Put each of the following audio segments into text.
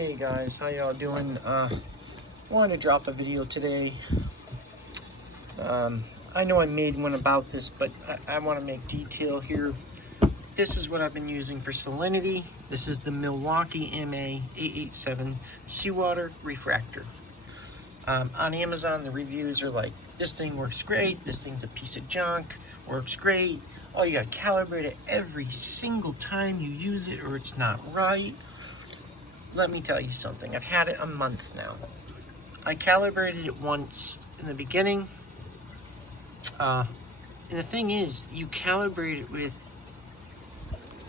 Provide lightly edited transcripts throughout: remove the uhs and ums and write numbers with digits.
Hey guys, how y'all doing? Wanted to drop a video today. I know I made one about this, but I want to make detail here. This is what I've been using for salinity. This is the Milwaukee MA887 seawater refractor. On Amazon, the reviews are like, this thing works great, this thing's a piece of junk, works great. Oh, you gotta calibrate it every single time you use it or it's not right. Let me tell you something. I've had it a month now. I calibrated it once in the beginning. And the thing is, you calibrate it with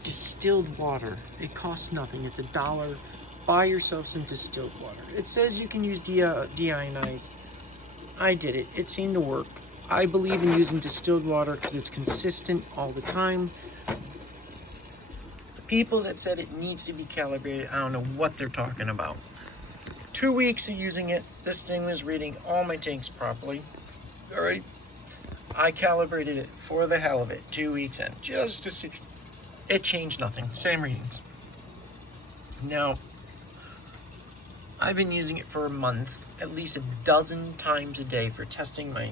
distilled water. It costs nothing. It's $1. Buy yourself some distilled water. It says you can use deionized. I did it. It seemed to work. I believe in using distilled water because it's consistent all the time. People that said it needs to be calibrated, I don't know what they're talking about. 2 weeks of using it, this thing was reading all my tanks properly. All right, I calibrated it for the hell of it 2 weeks in, just to see. It changed nothing, same readings. Now, I've been using it for a month, at least a dozen times a day for testing my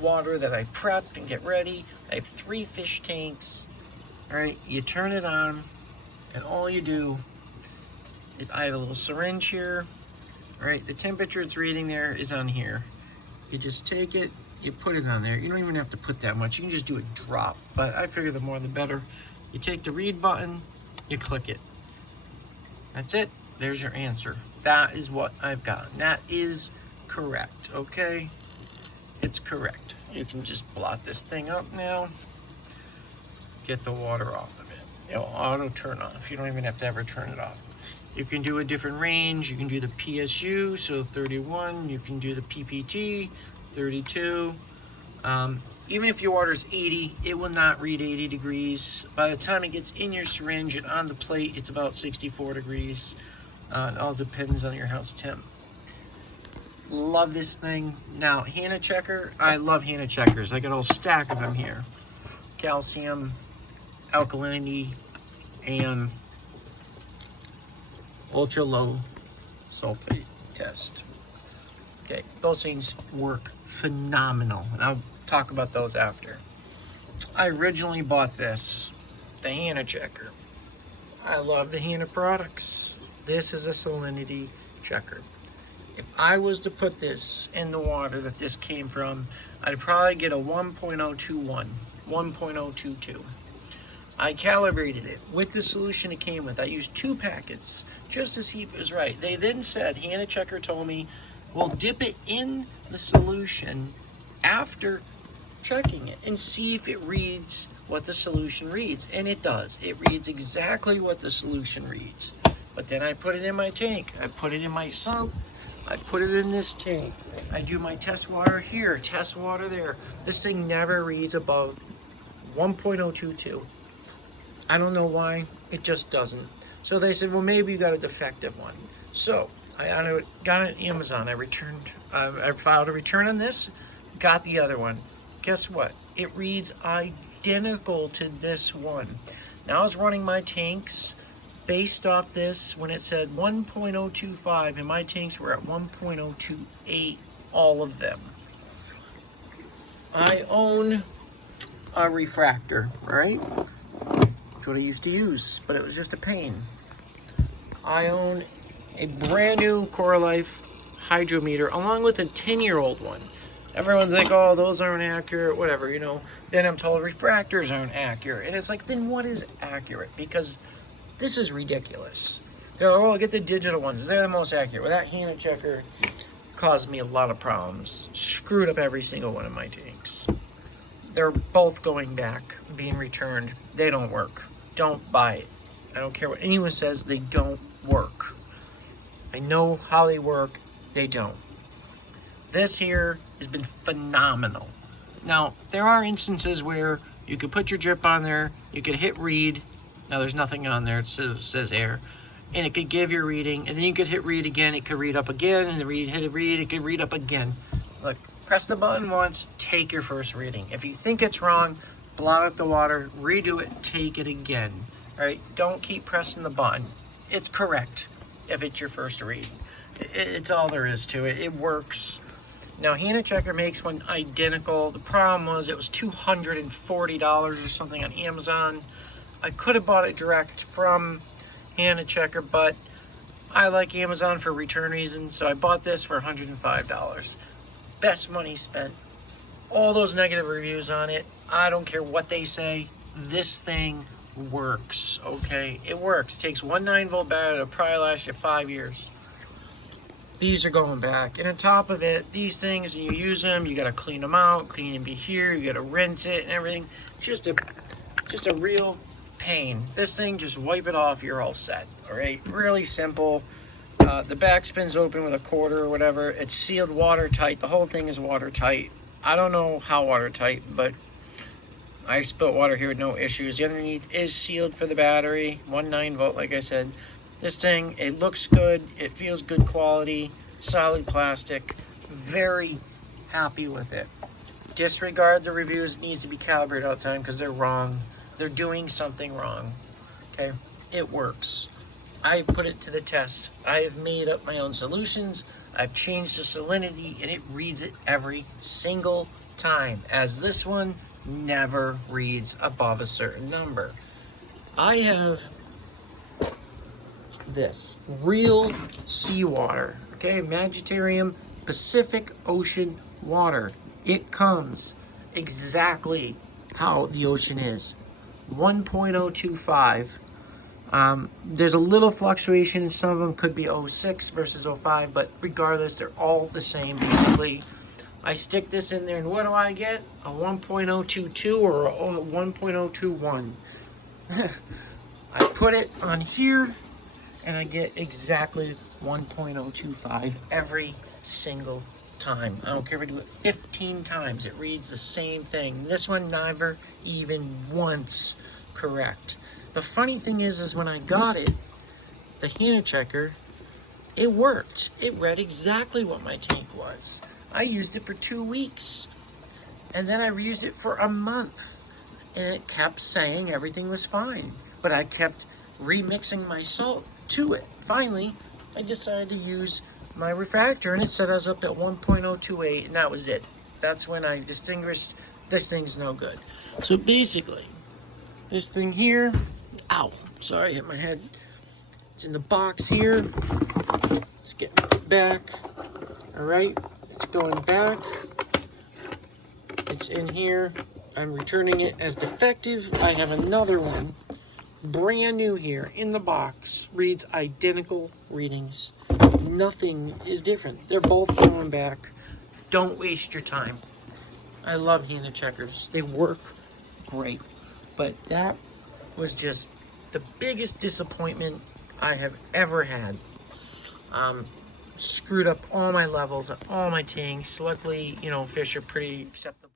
water that I prep and get ready. I have 3 fish tanks. All right, you turn it on. And all you do is, I have a little syringe here, right? The temperature it's reading there is on here. You just take it, you put it on there. You don't even have to put that much. You can just do a drop, but I figure the more the better. You take the read button, you click it. That's it. There's your answer. That is what I've got. That is correct, okay? It's correct. You can just blot this thing up now. Get the water off of it. It'll auto turn off. You don't even have to ever turn it off. You can do a different range. You can do the PSU, so 31. You can do the PPT, 32. Even if your water's 80, it will not read 80 degrees. By the time it gets in your syringe and on the plate, it's about 64 degrees. It all depends on your house temp. Love this thing. Now, Hannah checker. I love Hannah checkers. I got a whole stack of them here. Calcium, alkalinity, and ultra low sulfate test. Okay, those things work phenomenal, and I'll talk about those after. I originally bought this, the Hannah checker. I love the Hannah products. This is a salinity checker. If I was to put this in the water that this came from, I'd probably get a 1.021, 1.022. I calibrated it with the solution it came with. I used 2 packets just to see if it was right. They then said, Hannah Checker told me, well, dip it in the solution after checking it and see if it reads what the solution reads. And it does. It reads exactly what the solution reads. But then I put it in my tank. I put it in my sump. I put it in this tank. I do my test water here, test water there. This thing never reads above 1.022. I don't know why, it just doesn't. So they said, well, maybe you got a defective one. So I got it on Amazon. I filed a return on this, got the other one. Guess what? It reads identical to this one. Now I was running my tanks based off this when it said 1.025 and my tanks were at 1.028, all of them. I own a refractor, right? That's what I used to use, but it was just a pain. I own a brand new Coralife hydrometer along with a 10-year-old one. Everyone's like, oh, those aren't accurate, whatever, you know. Then I'm told refractors aren't accurate. And it's like, then what is accurate? Because this is ridiculous. They're like, well, get the digital ones. They're the most accurate. Well, that Hannah checker caused me a lot of problems. Screwed up every single one of my tanks. They're both going back, being returned. They don't work. Don't buy it. I don't care what anyone says, they don't work. I know how they work, they don't. This here has been phenomenal. Now, there are instances where you could put your drip on there, you could hit read. Now there's nothing on there, it says air. And it could give your reading, and then you could hit read again, it could read up again, and then hit read, it could read up again. Look, press the button once, take your first reading. If you think it's wrong, blot out the water, redo it, take it again. All right, don't keep pressing the button. It's correct. if it's your first read. It's all there is to it. It works. Now, Hannah Checker makes one identical. The problem was it was $240 or something on Amazon. I could have bought it direct from Hannah Checker, but I like Amazon for return reasons, so I bought this for $105. Best money spent. All those negative reviews on it, I don't care what they say, this thing works, okay? It works. Takes one 9-volt battery, it'll probably last you 5 years. These are going back. And on top of it, these things, when you use them, you gotta clean them out, clean and be here, you gotta rinse it and everything. Just a real pain. This thing, just wipe it off, you're all set, all right? Really simple. The back spins open with a quarter or whatever. It's sealed watertight. The whole thing is watertight. I don't know how watertight, but I spilt water here with no issues. The underneath is sealed for the battery, 9-volt, like I said. This thing, it looks good, it feels good quality, solid plastic. Very happy with it. Disregard the reviews. It needs to be calibrated all the time because they're wrong. They're doing something wrong, okay? It works. I put it to the test. I have made up my own solutions. I've changed the salinity and it reads it every single time, as this one never reads above a certain number. I have this real seawater, okay? Magnetarium Pacific Ocean water. It comes exactly how the ocean is. 1.025. There's a little fluctuation. Some of them could be 0.6 versus 0.5, but regardless, they're all the same basically. I stick this in there, and what do I get? A 1.022 or a 1.021. I put it on here, and I get exactly 1.025 every single time. I don't care if I do it 15 times. It reads the same thing. This one never even once correct. The funny thing is when I got it, the Hannah Checker, it worked. It read exactly what my tank was. I used it for 2 weeks, and then I reused it for a month, and it kept saying everything was fine, but I kept remixing my salt to it. Finally, I decided to use my refractor, and it set us up at 1.028, and that was it. That's when I distinguished this thing's no good. So basically, this thing here, ow, sorry, hit my head. It's in the box here. Let's get it back. All right, it's going back. It's in here. I'm returning it as defective. I have another one, brand new here in the box. Reads identical readings. Nothing is different. They're both going back. Don't waste your time. I love Hannah Checkers. They work great. But that was just the biggest disappointment I have ever had. Screwed up all my levels, all my tanks. Luckily, fish are pretty acceptable.